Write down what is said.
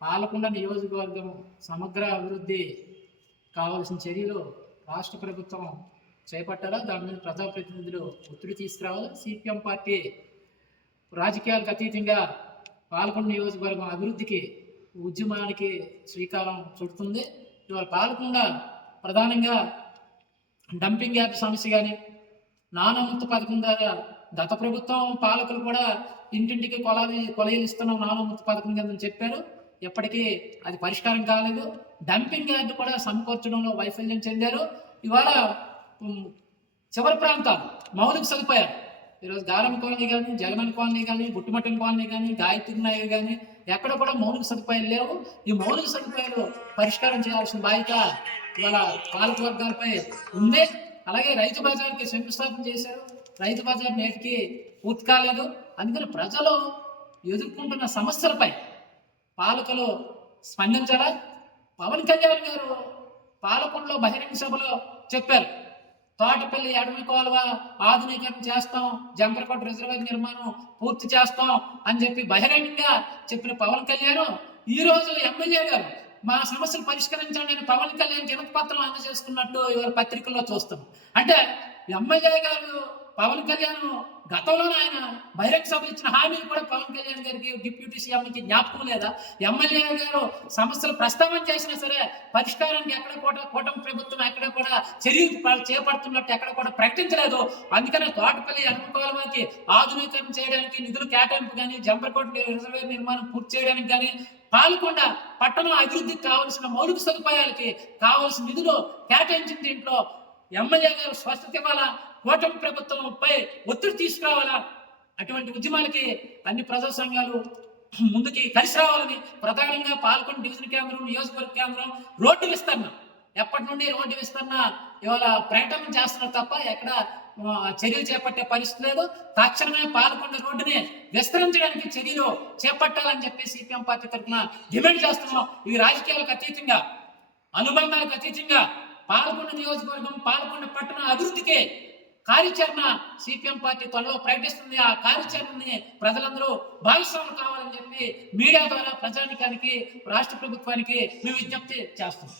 పాలకొండ నియోజకవర్గం సమగ్ర అభివృద్ధి కావాల్సిన చర్యలు రాష్ట్ర ప్రభుత్వం చేపట్టాలా? దాని మీద ప్రజాప్రతినిధులు ఒత్తిడి తీసుకురావాలి? సిపిఎం పార్టీ రాజకీయాలకు అతీతంగా పాలకొండ నియోజకవర్గం అభివృద్ధికి ఉద్యమానికి శ్రీకారం చుడుతుంది. ఇవాళ పాలకొండ ప్రధానంగా డంపింగ్ యాప్ సమస్య కానీ నానముక్త పథకం ద్వారా గత ప్రభుత్వం పాలకులు కూడా ఇంటింటికి కొలాలి కొలయలు ఇస్తున్నాం నానముక్త పథకం కింద చెప్పారు. ఎప్పటికీ అది పరిష్కారం కాలేదు. డంపింగ్ యార్డు కూడా సమకూర్చడంలో వైఫల్యం చెందారు. ఇవాళ చివరి ప్రాంతాలు మౌలిక సదుపాయాలు. ఈరోజు గారం కాలనీ కానీ జగనన్న కాలనీ కానీ గుట్టుమట్టం కాలనీ కానీ గాయత్రి నాయకు కానీ ఎక్కడ కూడా మౌలిక సదుపాయాలు లేవు. ఈ మౌలిక సదుపాయాలు పరిష్కారం చేయాల్సిన బాధ్యత ఇవాళ పాలక వర్గాలపై ఉంది. అలాగే రైతు బజార్కి శంకుస్థాపన చేశారు. రైతు బజార్ నేటికి పూర్తి కాలేదు అందుకని ప్రజలు ఎదుర్కొంటున్న సమస్యలపై పాలకులు స్పందించాలా? పవన్ కళ్యాణ్ గారు పాలకొండలో బహిరంగ సభలో చెప్పారు. తోటపల్లి అడవి కాలువ ఆధునీకరణ చేస్తాం జంపరకోట రిజర్వాయర్ నిర్మాణం పూర్తి చేస్తాం అని చెప్పి బహిరంగంగా చెప్పిన పవన్ కళ్యాణ్ ఈ రోజు ఎమ్మెల్యే గారు మా సమస్యలు పరిష్కరించండి అని పవన్ కళ్యాణ్ వినతి పత్రం అందజేసుకున్నట్టు ఇవాళ పత్రికల్లో చూస్తాం అంటే ఎమ్మెల్యే గారు పవన్ కళ్యాణ్ గతంలోనే ఆయన బహిరంగ సభ ఇచ్చిన హామీలు కూడా పవన్ కళ్యాణ్ గారికి డిప్యూటీ సీఎంకి జ్ఞాపకం లేదా? ఎమ్మెల్యే గారు సమస్యలు ప్రస్తావన చేసినా సరే పరిష్కారానికి ఎక్కడ కూడా కూటమి ప్రభుత్వం ఎక్కడ కూడా చర్యలు చేపడుతున్నట్టు ఎక్కడ కూడా ప్రకటించలేదు. అందుకనే తోటపల్లి అనుకోవాలకి ఆధునీకరణ చేయడానికి నిధులు కేటాయింపు కానీ జంపర్కోట రిజర్వేర్ నిర్మాణం పూర్తి చేయడానికి కానీ పాల్గొండ పట్టణం అభివృద్ధికి కావలసిన మౌలిక సదుపాయాలకి కావాల్సిన నిధులు కేటాయించిన దీంట్లో ఎమ్మెల్యే గారు స్వస్థత ఇవ్వాలా? కూటమి ప్రభుత్వంపై ఒత్తిడి తీసుకురావాలా? అటువంటి ఉద్యమాలకి అన్ని ప్రజా సంఘాలు ముందుకి కలిసి రావాలని ప్రధానంగా పాల్గొని డివిజన్ కేంద్రం నియోజకవర్గ కేంద్రం రోడ్డు విస్తరణ. ఎప్పటి నుండి రోడ్డు విస్తరణ? ఇవాళ ప్రకటన చేస్తున్నారు తప్ప ఎక్కడ చర్యలు చేపట్టే పరిస్థితి లేదు. తక్షణమే పాల్గొండ రోడ్డుని విస్తరించడానికి చర్యలు చేపట్టాలని చెప్పి సిపిఎం పార్టీ తరఫున డిమాండ్ చేస్తున్నాం. ఇవి రాజకీయాలకు అతీతంగా అనుబంధాలకు అతీతంగా పాల్గొండ నియోజకవర్గం పాల్గొండ పట్టణ అభివృద్ధికి కార్యాచరణ సిపిఎం పార్టీ త్వరలో ప్రకటిస్తుంది. ఆ కార్యాచరణని ప్రజలందరూ భాగస్వాములు కావాలని చెప్పి మీడియా ద్వారా ప్రజానికానికి రాష్ట్ర ప్రభుత్వానికి మేము విజ్ఞప్తి చేస్తున్నాం.